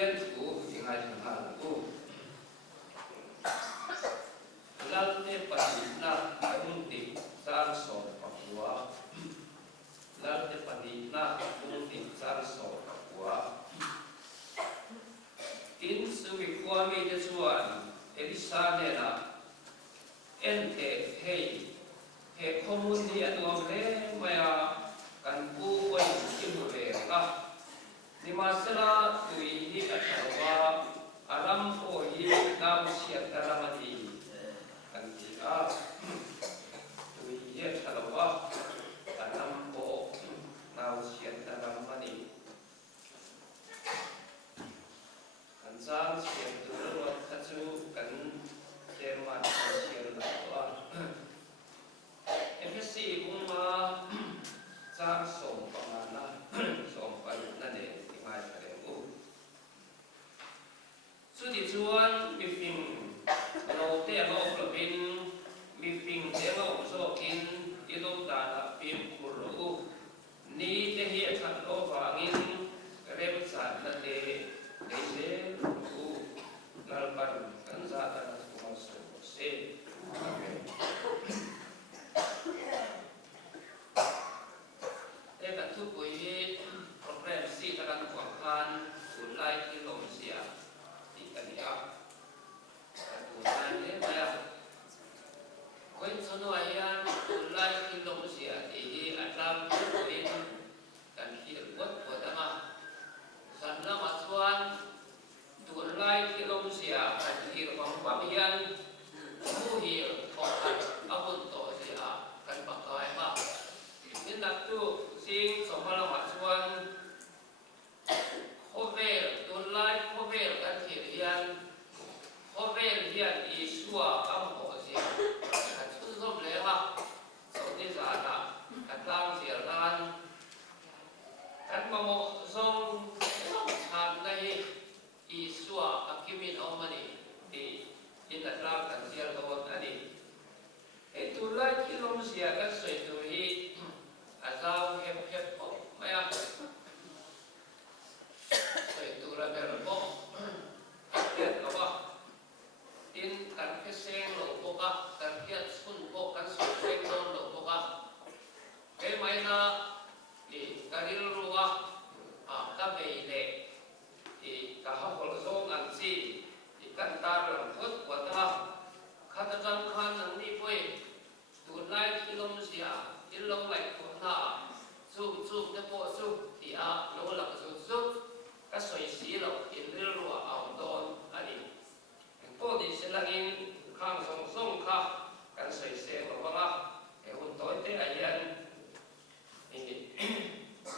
Pathian tu ingai thang tu lalte padina munti sar so pakua lalte padina munti sar so pakua tin sumi kwami de chuan elisane na ente hei he komun hi anuam le maya kan pu wai kimu le ka ni masala tui hi athawa aram o hi nam siat taramati kan ti a tui hi athawa aram o nam siat taramani kan sang siat tu ro khachu kan kerman siat la MSC kuma sang som pamana som palna de mai kare u su di chuan mi fing no te no plopin mi fing te no so in idom da na pim kuru ni te hi khat lo wangin rem san na te le u lalpan kan za ta ko so se kan tupawh program si takan Kohhran Tunlai awmzia di kania Tunlai ni maya koin sono ayan Tunlai awmzia di alam koin kan hir buat ama sanna masuan Tunlai awmzia kan hir pampian muhir Kohhran abun to sia kan pakai ma nak tu sing somalang masuan khovel Tunlai khovel kan thian khovel hian isua am ho sia kan chu som le ha so ni za na kan tang sia lan kan mamawh song chan dai isua akimin omani di inatlang kan sia tawon ani Tunlai awmzia kan soi tu hi zauh hep maya soi tu ra ber bo kiat lo tin kan keseng lo boka kan kiat sun bo kan seng lo boka ke mai na di karil ruwa ka bei le di ka ha hol so ngan si di kan tar lo thot wata khata kan khan nang ni poi Tunlai awmzia ilong lai ko na zoom te po su ti a lo la su ka soi si lo in ril ro aw don ani po di selangin khang song kha kan soi se lo ba e hun toi te ayan ni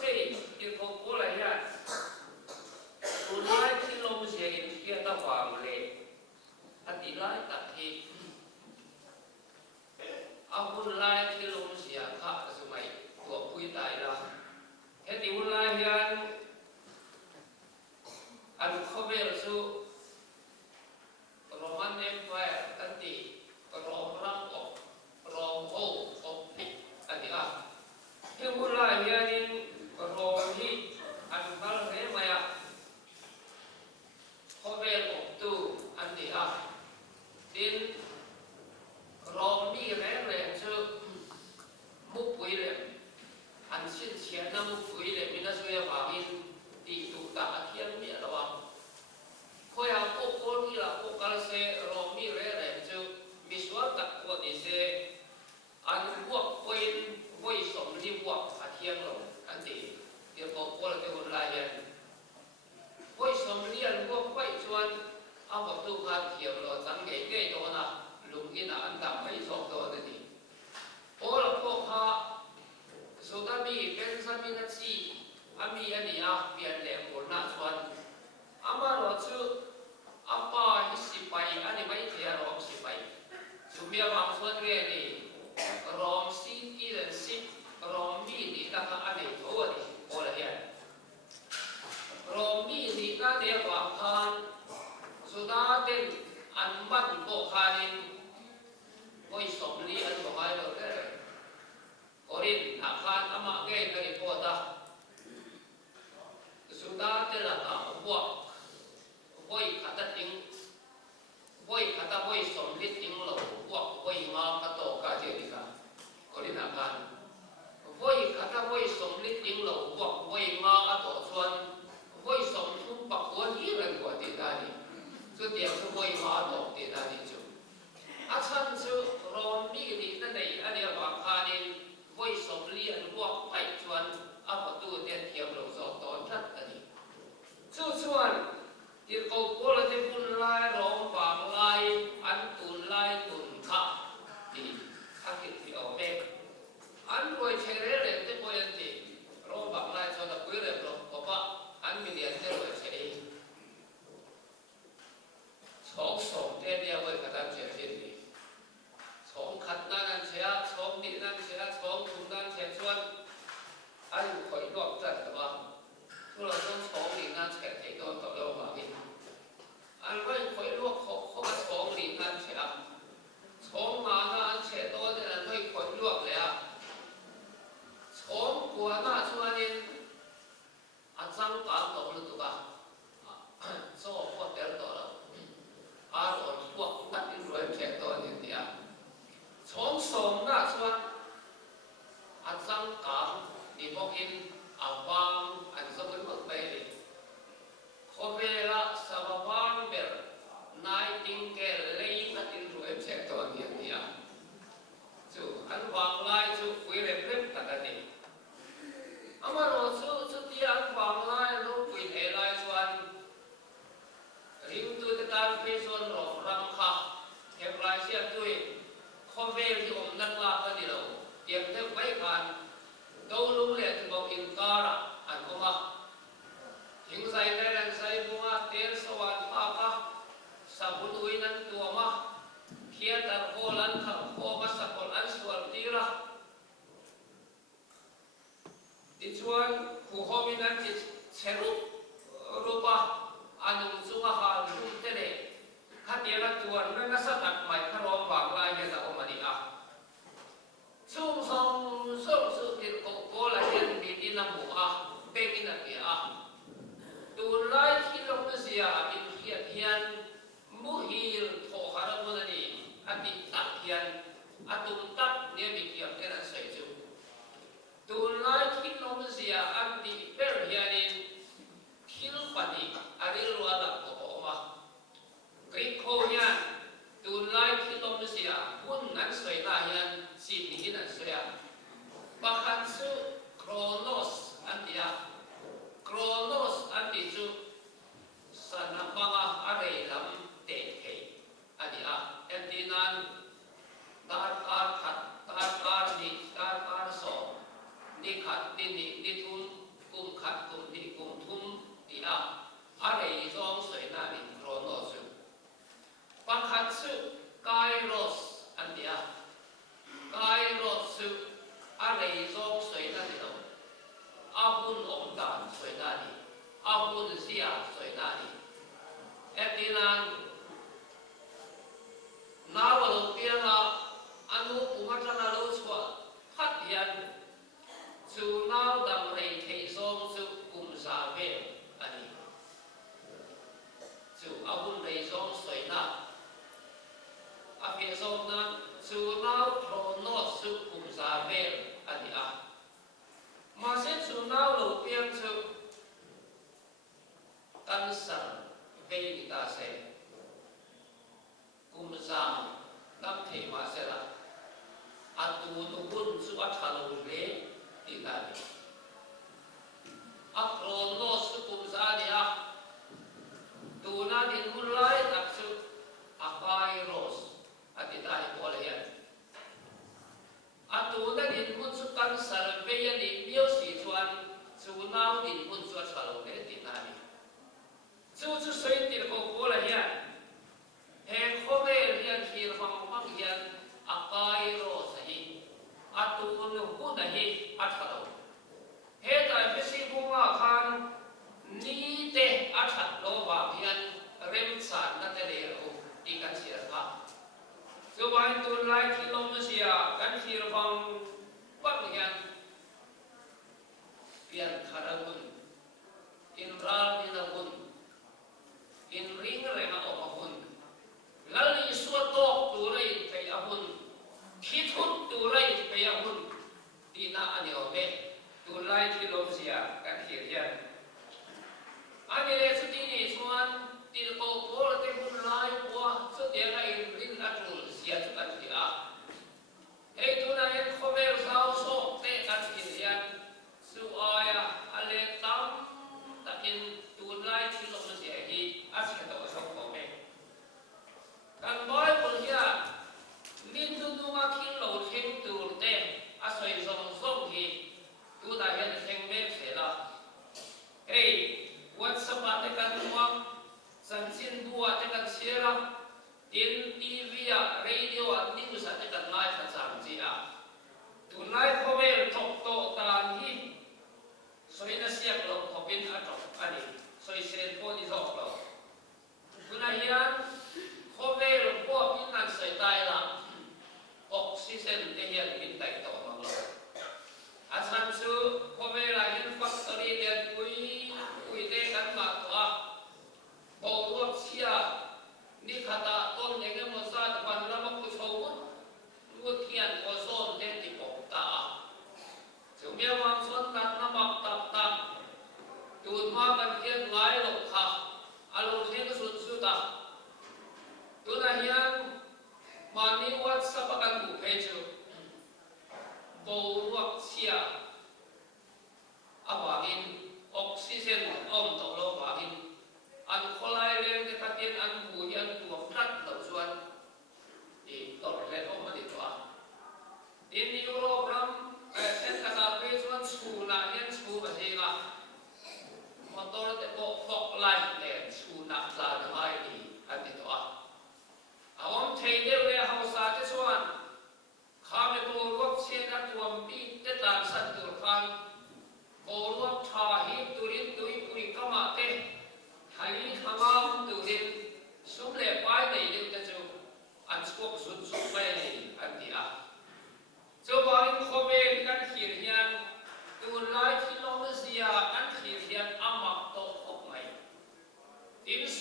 sei ki ko ko la ya Tunlai awmzia in kia ta wang le ati lai ta thi ahun lai awmzia kha sumai tua pui tai la he ti hun lai hian an khovel su Roman Empire kan ti rom ram ok rom ho ok ni ani a he hun lai hian in rom hi an bal he maya khovel ok tu an ti a tin rom mi re chu mu pui le an sin chian na mu pui le mina so ya wangin ti tu ta khian mi lo wa khoi ha ko ko ni la ko kal se rom mi re chu mi swal tak ko ni se an buak koin voi som li buak a thiang lo an ti ye ko ko la te hun lai yan voi som li an buak pai chuan a ba tu khan thiam lo chang ge ge to na lungin an tam mai sok to ni all of ha so da mi Benjamin na chi ami ani a pian le ko na chuan ama ro chu apa hi si pai ani mai thia rom si pai sumia ma chuan nge ni rom si ki len si rom mi ni ta ka ani tho ani all hian rom mi ni ta de wa khan so da ten an man ko khanin koi som li an bo hai lo le orin akhan ama ge kari po ta suda te la ta bawk phê xuân rộp răng khá hẹp lại xe tuổi khó về thì ổn nâng lạc ra đi đâu tiệm theo mấy khán đâu lúc lệ thì bọc in ca ra anh không à chính say đây là say bunga tên sơ hoàn phá ca sa bút uy nâng tua mà kia ta khô lăn khả khô mà sa khô lăn xuân đi ra thì chuan khu hôm nay nâng thì xe rupa anung sunga hal dum tele khatiara tuan na satak mai kharo bangla ya da omania sung song su tin ko la yen bi tin na mu a pe kin na ke a tu lai thi long na sia in khiat hian mu hil tho hara mo na ni ati tak hian atum tak ne bi kiam te na sai chu tu lai thi long na sia anti per hianin thil pani aril wala ko ma Rikho hian Tunlai thilom sia hun nan soi na hian sin ni nan soya bakhan su kronos antia kronos anti chu sanamanga are lam te thei adia entinan tar ar ni tar ar so ni khat ti ni thun kum khat kum ni kum thum dia are zong soi na ni kronos Pakhatsu kairos antia kairos arei zong soi na ni lo abun omdan soi na ni abun zia soi na ni etinan nawalo pianga anu umatana lo chwa Pathian chu naw dam rei thei zong chu kum sa ve ani chu abun rei zong soi na apiang song na su nau krono su kum sa vel ani a ma se su nau lo piang su tan san ve ni ta se kum sa nam the ma se la atu nu bun su a thalo le ti ta ni a krono su kum sa ni a tu na din mun lai tak su a kairos ati tayo po yan. At una din kung sukan sa lampeyan ni Mio si Chuan, sunaw din kung suat sa longnet tinani. Susoy din ko po yan. He komer yan hirfang pangyan akayro sa hi. At una huna hi at halaw. He tayo kasi bunga kan nite at hatlo ba yan remsan na telero ikan siya ka. So when to like Indonesia kan hirfang pagyan pian karagun inral inabun in ring reng omahun lali suatok turai payahun khithut turai payahun tina ani ome to like Indonesia kan hiryan ani le sutini suan til ko por te hun lai wa so dia ga in ring atul sia kan dia ei tu na en khomer zauh so te kan hiryan su aya ale tam takin tunlai thilo na sia hi asia to so ko me kan bible ya min tu nu ma kin lo theng tur te asoi zong zong hi tu da yan theng me se la ei whatsapp ate kan muang sansin bua te kan sira in TV radio news ate kan live kan samjia tunai khomer thok to tan hi soi na siak lo khopin atok ani soi sen po ni zok lo tunai hian khomer po in nan sai tai la oxygen te hian in tai to ma lo asan su khomer la hin factory lian pui te kan ma to a bawk sia ni khata ton nge mo sa ban la ma ku chhungin lu thian ko zon te ti bawk ta chu mia wang son tat na mak tap tap tu ma kan hian ngai lo kha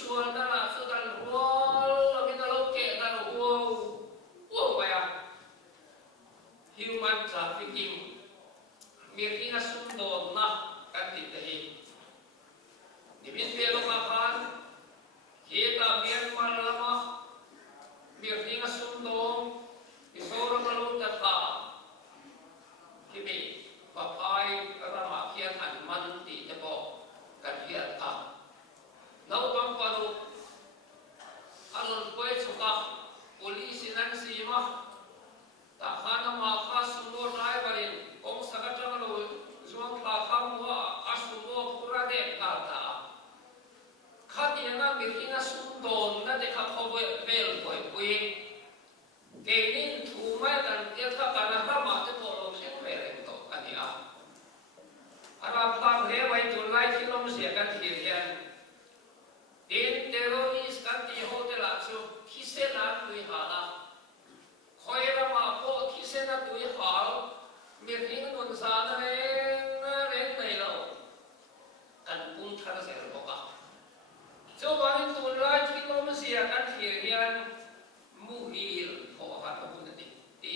sual na la so dan wall mi na lo ke dan wow ya human trafficking mir inga sundon na kan ti theih ni bin pe lo ma khan ke ta Myanmar lama mir inga sundon isora malu ta ta kimi papai rama kian an man ti te bo kan hiat ta nau bang paru alon poi chuka police nan sima ta khana ma kha sumo driverin ong sakatra lo zuang tha kham wa asumo pura de ta ta khatianga mirhinga sundon na de kha khobe vel koi pui keinin thuma kan ke tha kana rama te polo se pere to ania ara pa re wai Tunlai kilom se kan thirian in terrorist kan ti hotel chu khisena tui hala khoira ma po khisena tui hal mirhing nun sana reng nei lo kan pun thar se ro ka cho wang Tunlai kilom se kan thirian muhil ho ha pun ti ti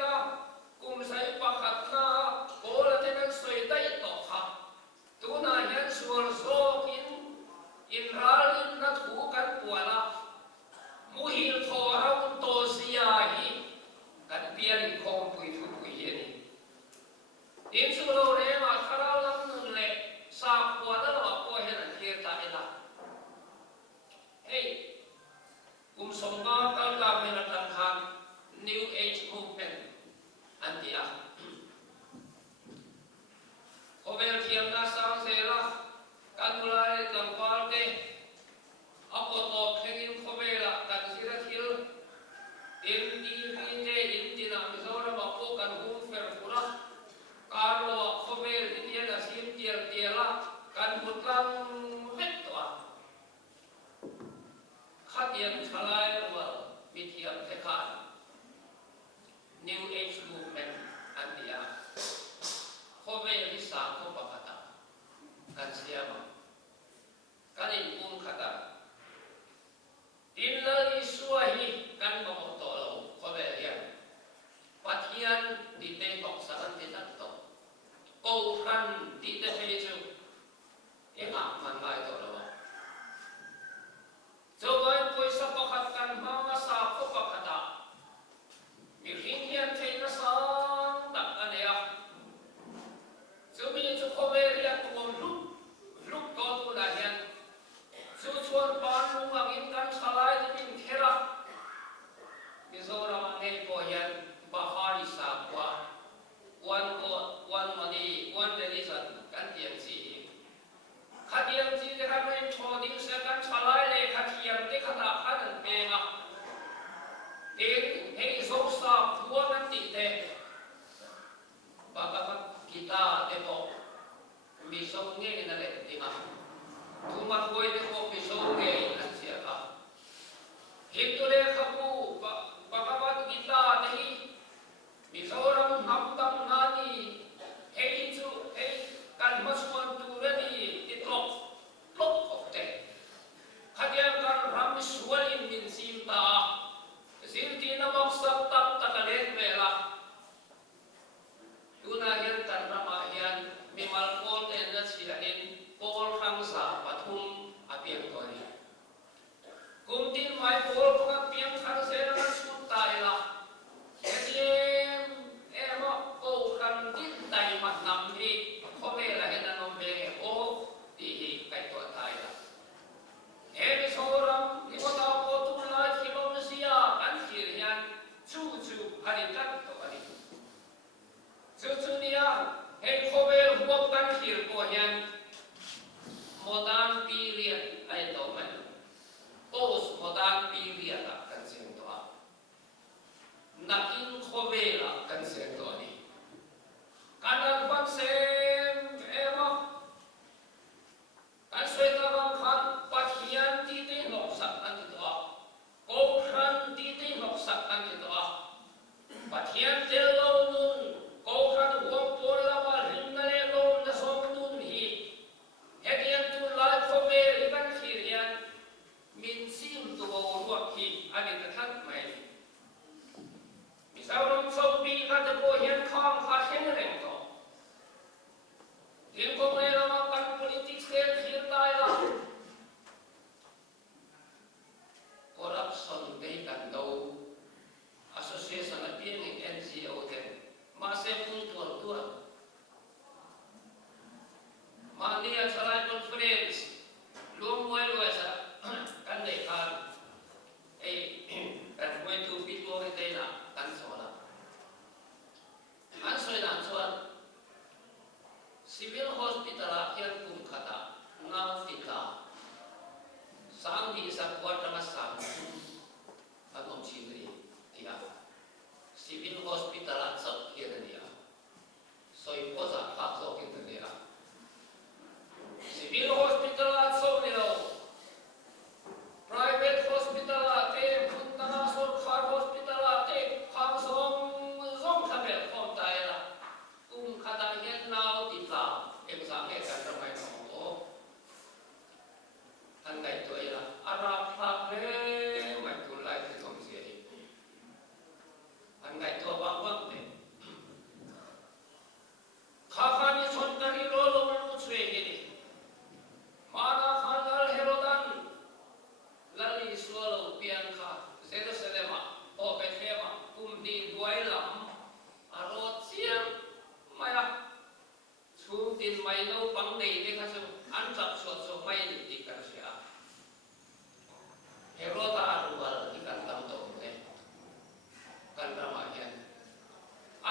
ta kum sai pakhatna kola te nak soi dai to kha tuna yan sual so in ral in na thu kan puala muhil tho raun to sia hi kan pian khom pui thu pui yen in su lo re ma kharau lam nun le sa puala lo ko hen an thir ta ila hey somga kal ka mena tan khan new age movement antia over kiam na sang sela kanulai tangpal te apoto khengin khobela kan sira thil in te in tina misora ma po kan hum fer pura karlo khobel indiana sim tier tiela kan mutlang vetwa khatian thalai wa mithiam thekhan new age movement antia khobel hi sa ko pakata kan siama kanin pum khata Tunlai suahi kan mamawh to lo khobel hian Pathian ti te bawk saran ti tak to Kohhran ti te theih chu engak man lai to lo Jogai poisa pakhat kan mama sa ko pakhata mirhing hian theina sang tak ania chumi chu khobel ya tum luk to tu la hian chu chuan pan lungam in kan thalai tin khera mizoram nei ko hian bahai sa kwa one money one religion kan tiang chi khatiam chi te kan mai thoding se kan thalai le khatiam te khata khan pe nga tin hei zauh sa puan an ti te baka kita te bo mi song nge na le tinga tuma koi te ko mi song nge an sia ka hitule khapu baka kita te hi mi soram ham tam nani hei chu hei kan masuan tu re ni ti tlok of te khatiam kan ram sual in min sim ta Sinti na maksab tak takalen mela. Tuna hian tan rama hian Mimal kol ten na chilain Kohhran sa pathum apiang tori. Kumtin mai kol kong apiang khan se na sut taila. Ema Kohhran din tai mat nam hi khobe la hen anom be o theih kai to taila. Emi soram ni kota ko Tunlai kilom sia kan thirian chu hari kan to ani chu nia hei khobel huam kan thir ko hian modern period ai to man post modern period kan sing to a hospital sang di sa kuat na sang anom chimri dia civil hospital at sa kia dia soi po sa pa so kin dia civil hospital at so nilo private hospital at punta so car hospital at khang song zong thabel khom tai la khata hian nau ti ta exam he kan ramai no an ngai to ila ara phak le mai Tunlai thi thom sia hi an ngai to bang bang ne kha kha ni chon ka ni lo lo mu chwe hi ni mana khanal herodan lali swalo pian kha Jerusalem o Bethlehem di buai lam arot siang maya chu tin mai no pang nei de kha chu an chap so so mai ni ti kan sia herota rual ti kan tam to ne kan rama hian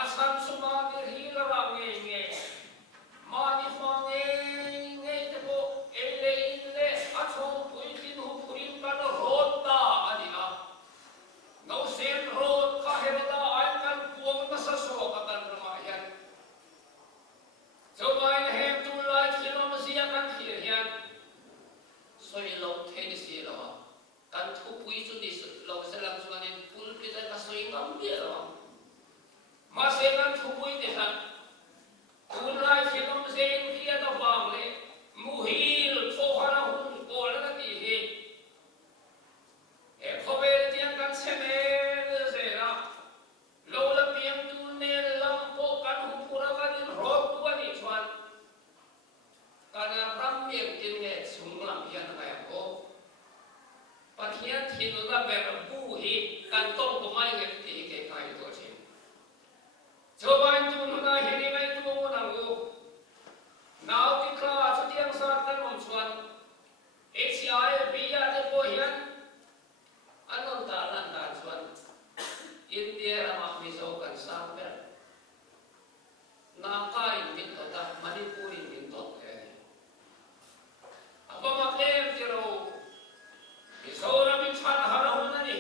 asam suma ni hi la wa nge ma ni fa nge te ko ele ile a chong pui tin hu purin kan rot ta ani a no sen rot kha herota ai kan puang ma sa so ka kan rama hian so mai he Tunlai thilom sia kan thir hian soi lo the ni si lo kan thu pui chu ni lo se lam chu anin pul pi da ka soi ngam bia lo ma se kan thu pui ni han Tunlai thilom se kia da bang le muhil Kohhran hun ko la ti hi e khobe tiang kan se me se ra lo la piang tu ne lam po kan hu pura kan rot tu ani chuan kan ram mieng tin nge chung lam hian ka ya ko Pathian thil la ber bu hi kan tong ko mai nge ti ke kai to chin cho ban tu na hi ni mai tu mo na go now ti kla chu tiang sa kan mon chuan HCI bi ya te po hian anon ta lan ta chuan India ma mi so kan sa ber na kai min to ta Manipuri min to ke apa ma kem ti ro Isora min chan har hun ani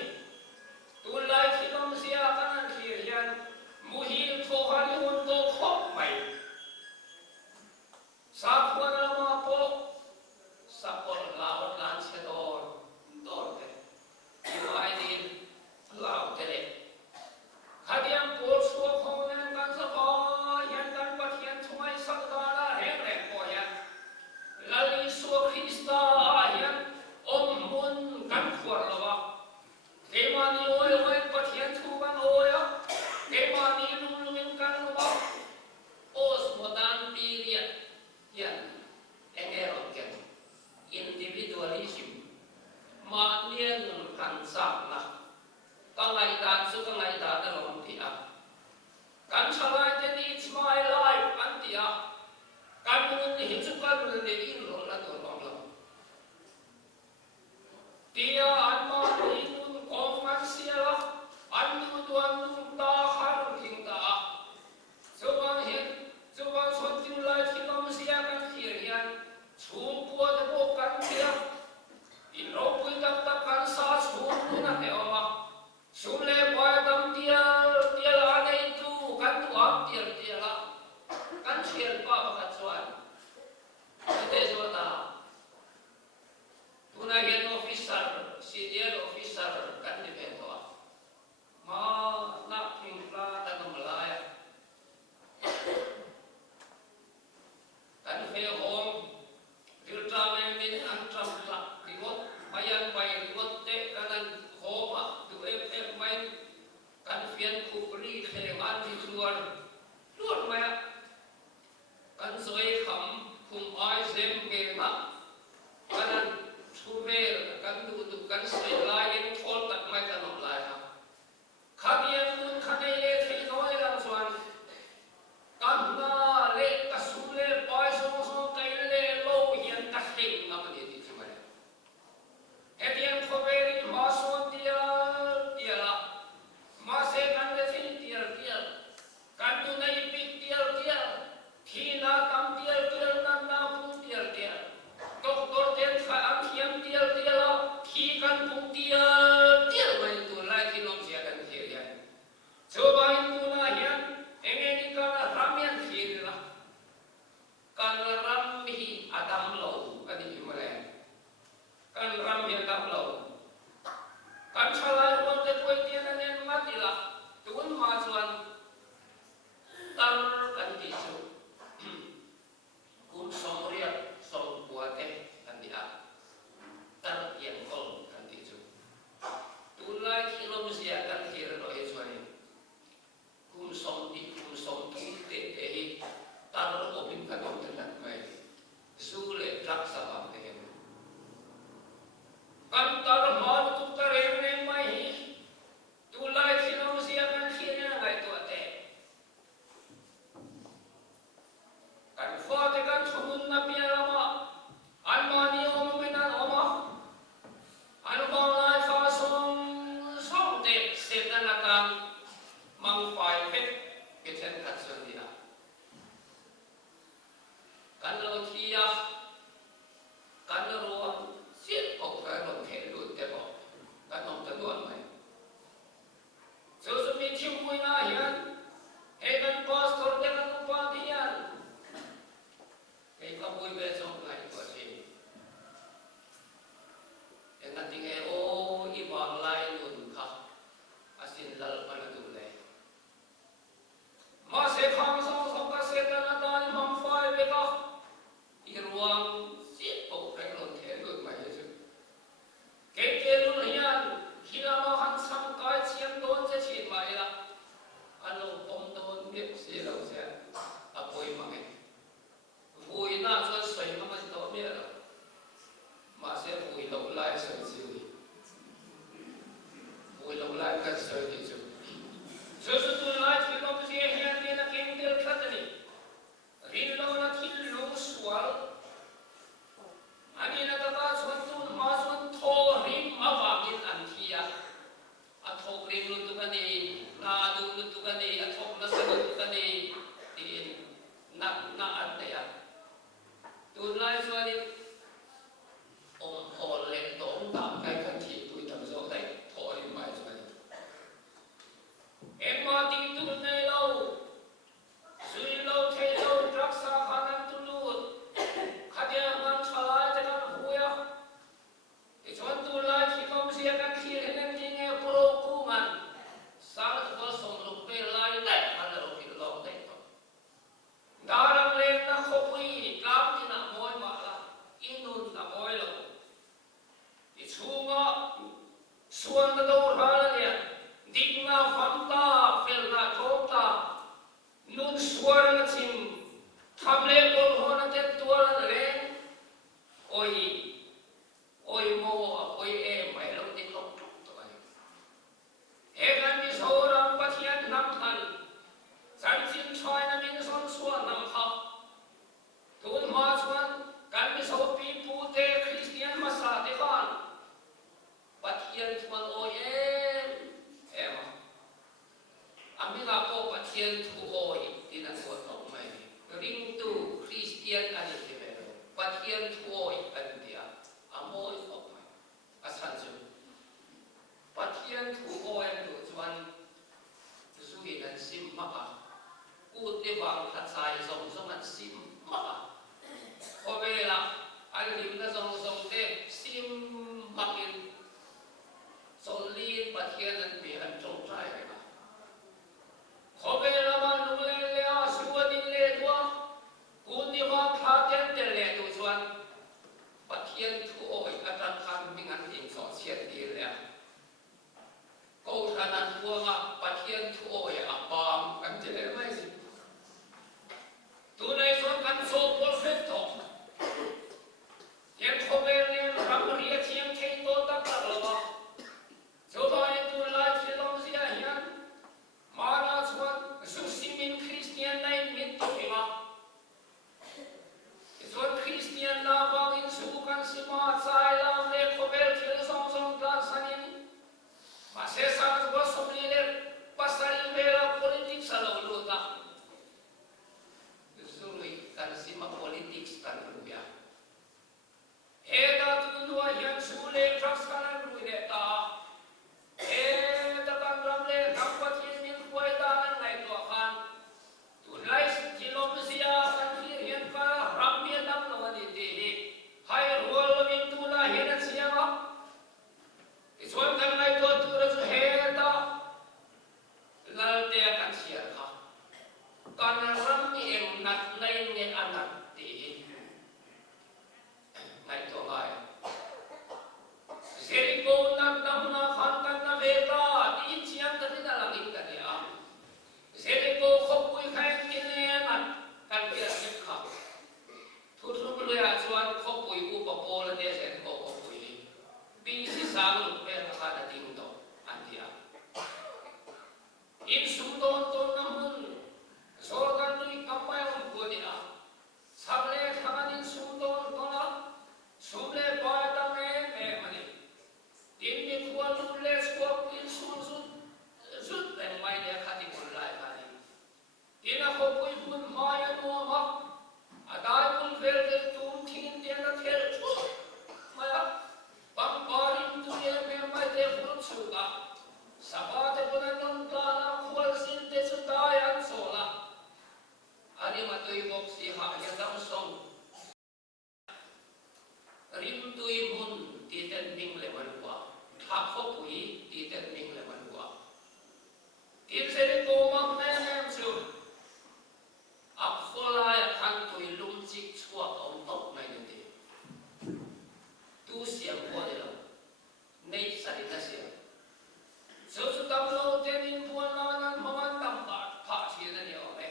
Tunlai thilom sia kanan thir hian muhil thohani hun to khop mai sa khwan ma po sa por laot lan che dor te ai din lao te le khadiam por suo khong nen kan sa pa hian kan Pathian thumai sak da la reng ko hian lali suo Krista hian mun kan khuar lawa kemani oi oi Pathian thu ban oya kemani lung kan lawa os modern period yan engero ken individualism ma nian kan sak na kangai dan su kangai da da lom ti a kan chalai ten it's my life antia kan mun hi chu kan ne in lo la to long lo dia anma inun kongman siala anu tuan ta har king ta chuan chon Tunlai thilom sia kan thir hian chu pu de bo kan tia in ro pui tak tak kan sa chu na he oma chu le pai dam tia la nei tu kan tu ap tia la kan chel pa ka chuan te zo ta Tuna gen officer, senior officer kan di bento ma nak pingla tan malaya kan fe hom filtra men min antram la ribot bayan bay ribot te kanan homa du ef main kan fian kupri kheman di luar maya kan zoi kham kum ai zem ge ma kanan Sumer kan du kan sei lai in thol tak mai ta nom lai ha khadiam nun khanei le thei noi lam chuan kan na le ka su le pai so kai le lo hian ka thei ngam ni ti chimai hetiam khoberi ma son dia la ma se kan le thei tia kan tu nei pik tia thina kam tia nan na pu tia doctor ten tan khan mình ăn in so xiết điเลยKohhran ăn buông Pathian thu ơi apiang kan chele mai gì Tunlai son kan so perfecto Yang Kohhran ram ria chiang thei to tak tak lawa Coba Tunlai thil awmzia hian mana chuan susimin Christian nai mit to hinga Chuan Christian la bangin su kan sima chai lam le khobel thil song song tla sanin ma se sang go somli le pasari vela politics alo luta Zului kan sima politics kan luya Heda tunwa hian su le trust kan luile ta Heda kan ram le kam Pathian min khoi ta kan ngai to khan Tunlai thil awmzia kan hian ka ram mi lam no ani theih hai rol min tula hian chiama Chuan kan ngai to tur chu heda lalde kan siar kha kan ram mi em nat nai nge anak theih ngai to ngai seri ko nat namna khan kan na veta tin chiang kan na langin kan ya seri ko khopui khain kin ne nat kan kia sip kha thu thu lu ya chuan khopui u pa pol de sen ko khopui bi si sang lu pe kha da ting to an dia in sum don ton namun so kan lui kampai on ko dia samle thaman in sum don tona sumle pa ta me mani tin mi khua lu le skop in sum zut ben mai dia khati kun lai khani ina khopui bun mai no ma adai bun vel de tum thin dia na thel chu maya bang parin tu ye me mai de phun chu ga sabate bunan non ta na khwal sin te chu ta yan so la ani ma tui bok si ha ya dam song rim tui mun ti ten ming le man wa tha khopui ti ten ming le man wa tin se ni ko mak na em chu akhola ya khan tui lum chik chua om tok mai ni ti tu siam ko de lo nei sai na siam so su tam lo ten in puan la nan maman tam ba pha chi na ni o me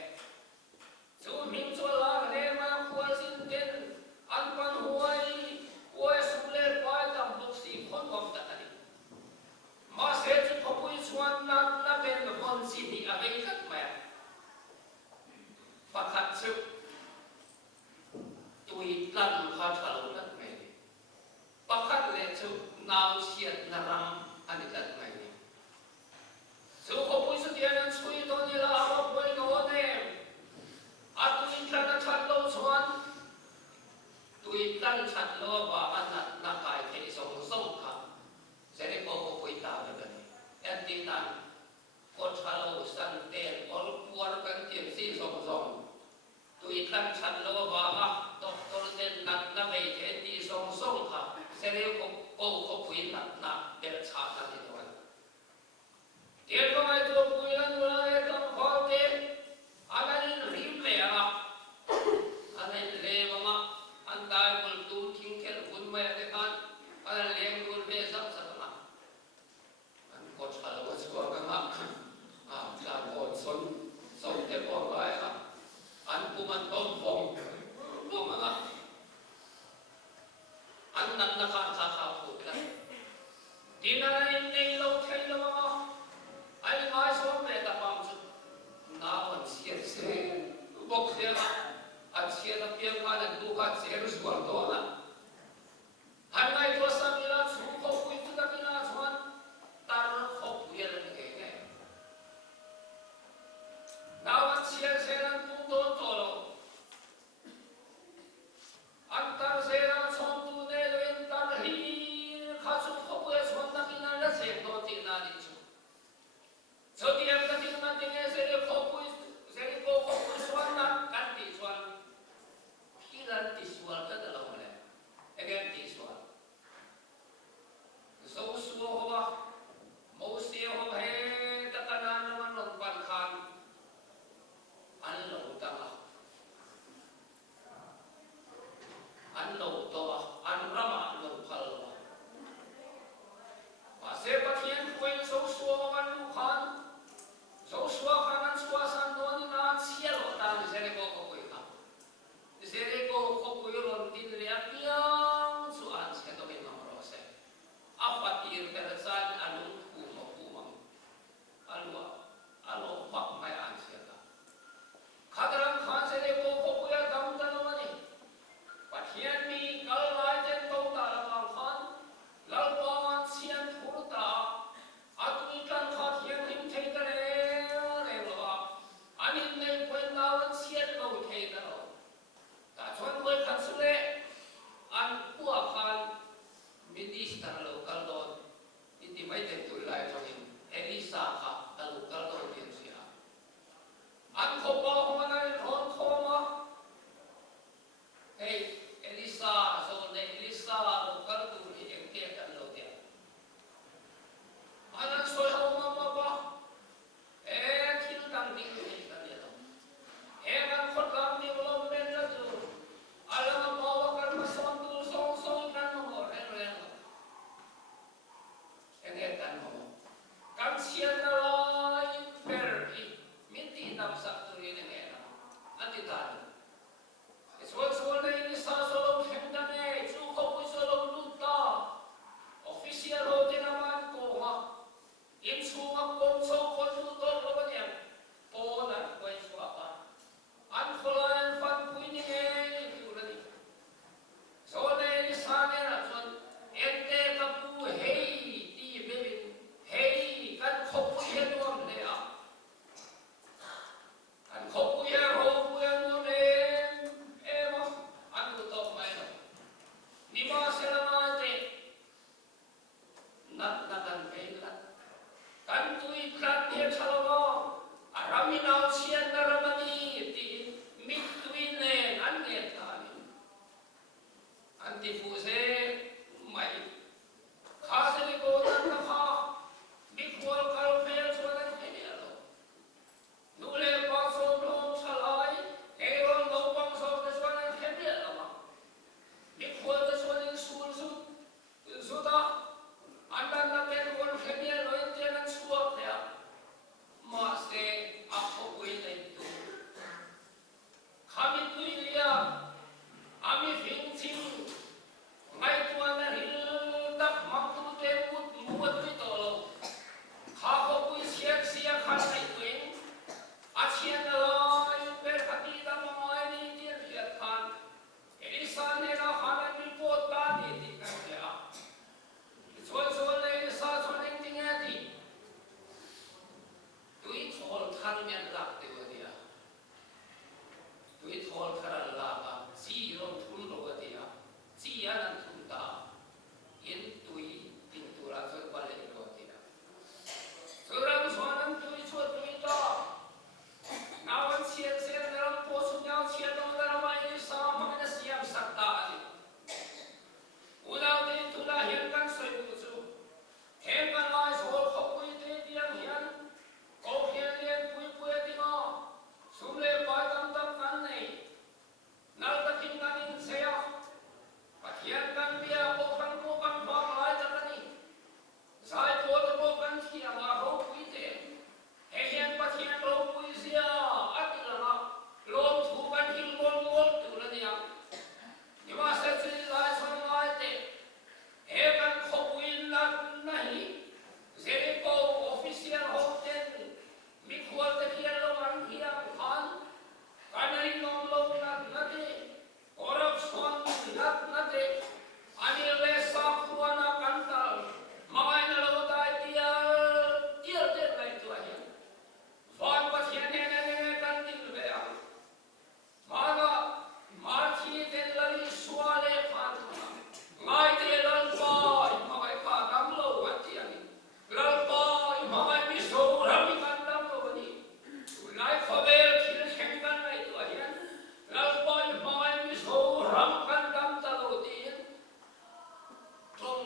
so min so la le ma khwal sin ten an pan huai huai su le pa tam bok si khon bom ta ani ma se chu khopui chuan nat na ben von si ni a vei khat ma pakhat chu tui tlan kha thalo lat me pakhat le chu nau siat na ram ani lat mai ni so khopui su tian an chui to ni la ma poi no ne atui tlan na that lo chuan tui tlan that lo ba an na kai thei song song kha se ne ko khopui ta ba ni en ti tan ko thalo san ten ol puar kan tiam si song song tui tlan that lo ba a doctor ten nat na vei the ti song song kha se ne ko khopui nat na bel cha ta ni wan Tiel ko mai to puilan wala e kam khote alain rim le ala alain le mama andai bul tum thing kel bun mai ate kan ala leng bul be sak sak ma an ko chala wa chwa ka ma la ko son son te ko lai an pu man tom phong lo ma an nan na kha kha kha pu la dinai nei lo thai lo ma ai mai so me ta pam chu na wan sia se bok se ma at sia na piang ka na du ka se ru swal to na han ngai to sa mi la chu ko pui tu da mi la chuan tar kho pu ye la ni ke ne na wan sia se na tu to to lo an tar se na chon tu ne lo en tar hi kha chu kho pu ye chuan na ki na la se to ti na ni chu so ti am ka ting na ting e se le kho pu chuan na kan ti chuan ki ran ti chuan ka da lo le again ti chuan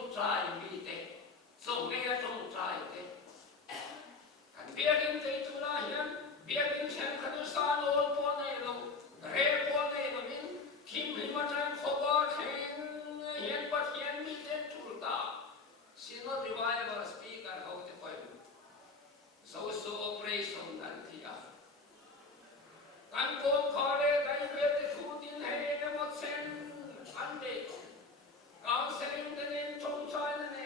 trong trai bị thế trong nghe trong trai thế anh biết in thế tu la hiền biết in xem khăn sa lô po này luôn rê po này luôn in kim hình mặt trăng khó bỏ thêm hiền Pathian bị thế tu ta xin nó revival speaker hậu thế phải zauh operation nan theih kan ko khare kai ve thu tin hai ne mot sen an de Councelling the name trong chai ne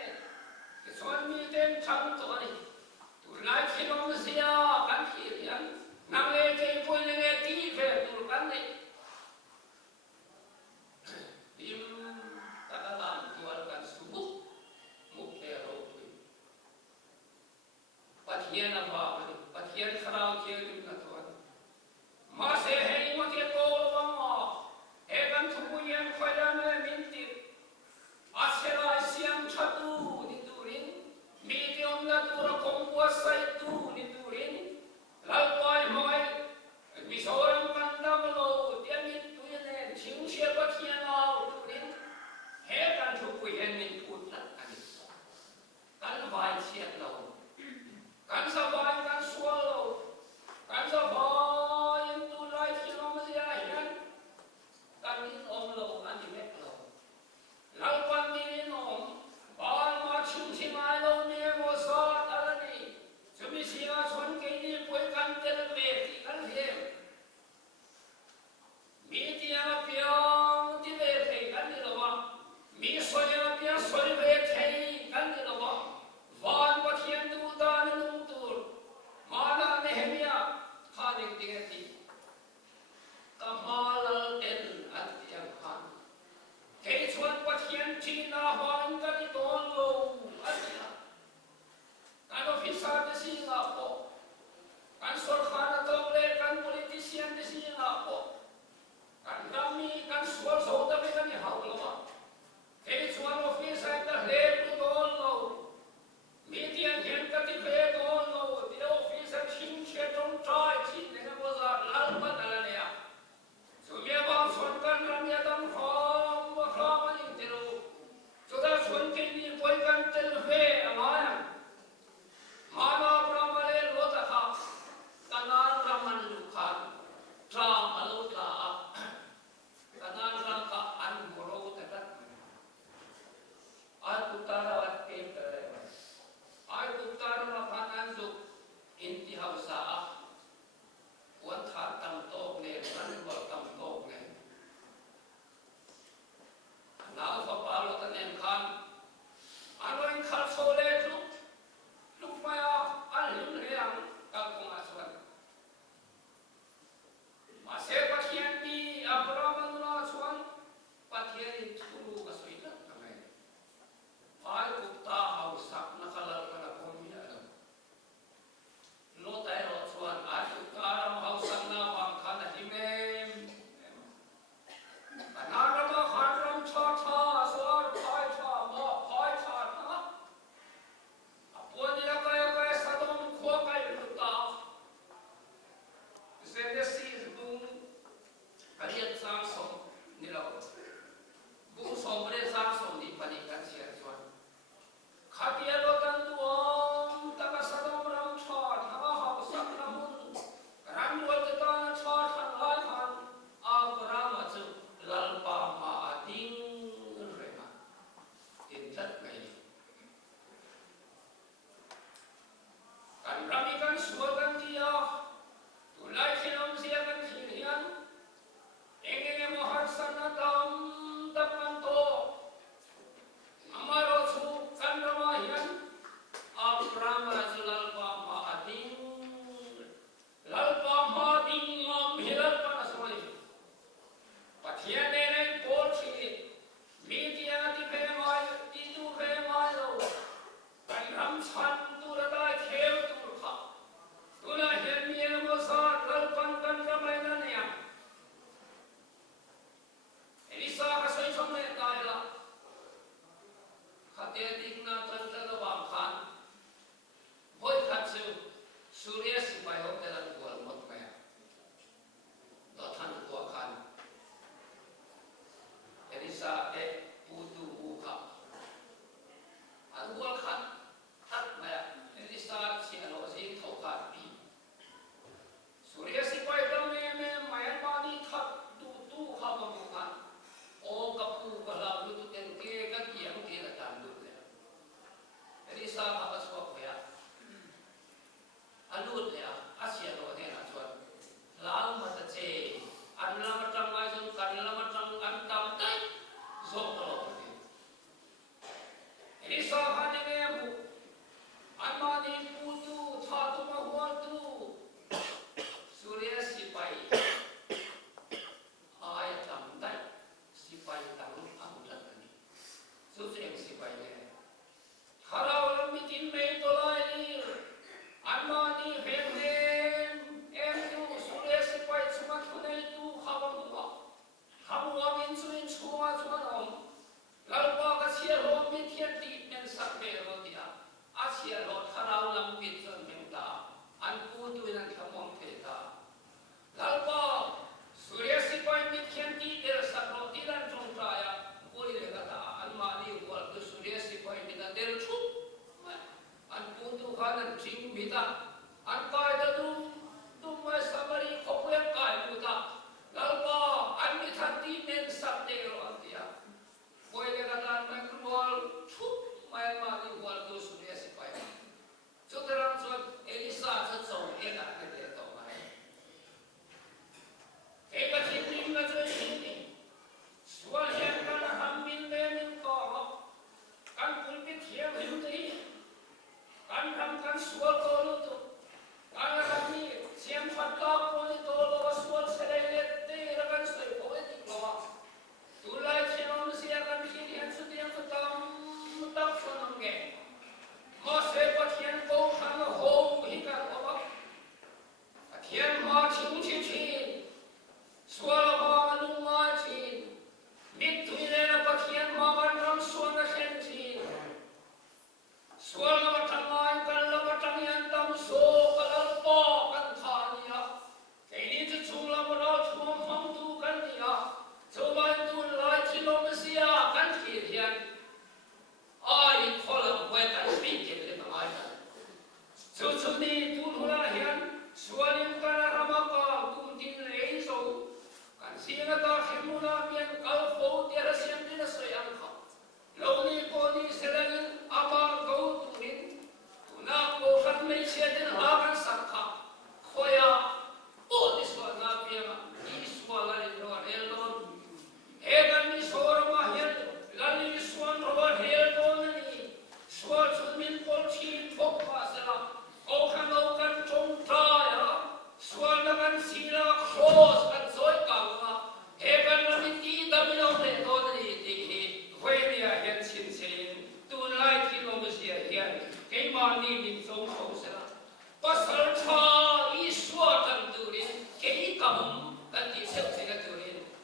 ke son mi ten chang to ni tu lai awmzia kan thi yan nang le ke poi ne nge ti ve tu kan ne im ta lam tual kan subu muk ke ro tu Pathian apa ni Pathian kharau ke tu na to ma se hei mo ke ko lo ma e kan thu yan khoi la ne min ti asela siam chatu ni turin medium la tura kompo sai tu ni turin lalpai mai mi soram kan dam lo tian ni tu ne ching she Pathian lao turin he kan thu yan min put la ani kan vai chiat lo kan sa vai kan sual lo kan sa vai tu lai awmzia hian kan ni om lo ani me lo lalpan ni nom bal ma chung chi mai lo ne mo sa alani chumi sia chon ke ni poi kan tel ve ti kan he mi ti apiang ti ve thei kan ni lo wa mi soi apiang soi ve thei kan ni lo wa van Pathian tu ta ni lung tur mana nehemia khaning ti ti kamal ten atiang khan ke chuan Pathian chi na hwan ka ti ton lo atia kan officer te si nga po kan sarkar tong le kan politician te si nga po kan rami kan swal so ta be kan hau lo ma ke chuan officer ta le tu ton lo media hian ka ti ve ton lo ti officer ching che tong trai chi ne na bo za lal pa na le ya so me ba son kan ram ya dam khom ba khom ani ti lo so da son ke ni poi kan tel ve amaya mana pramale lo ta kha kanan raman lu khan tra alo ta kanan ram ka an moro ta ta ai utara wat pe ta ai utara ma phanan zu inti hausa wan tha tam to ne ran bo tam to ne na fa pa lo ta nen khan aloin khal so le lu maya al him reang ka ko ma swan ma se Pathian ni Rev.Vanlalzuata swan Pathian in thulu ka soita ka mai ai kupta harsatna kalal kana komi ala lo tai ro swan ai kupta ram harsatna bang khana IMEM anara ma khatram cha cha sor phai cha ma phai cha na aponi la ka sadom kho kai luta Genesis bung kalian sang som nilo bung sombre sang som ni pani kan sia swan khatia lo tan tuam ta ka sadom ram cha tha ha sak na mun ram lo ta ta cha thang lai khan Abraham chu lalpa ma ading rema tin tat mai kan rami kan sual kan dia Tunlai awmzia kan hian engenge mo harsatna tam tapan to amaro chu kan rama hian Abraham zulal pa ma ading lalpa ma ding ngam hilal pa na soi Pathian ne nei pol chi mi ti a ti ve mai ti tu ve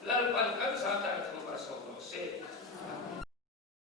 Lalpan kan sa tayo sa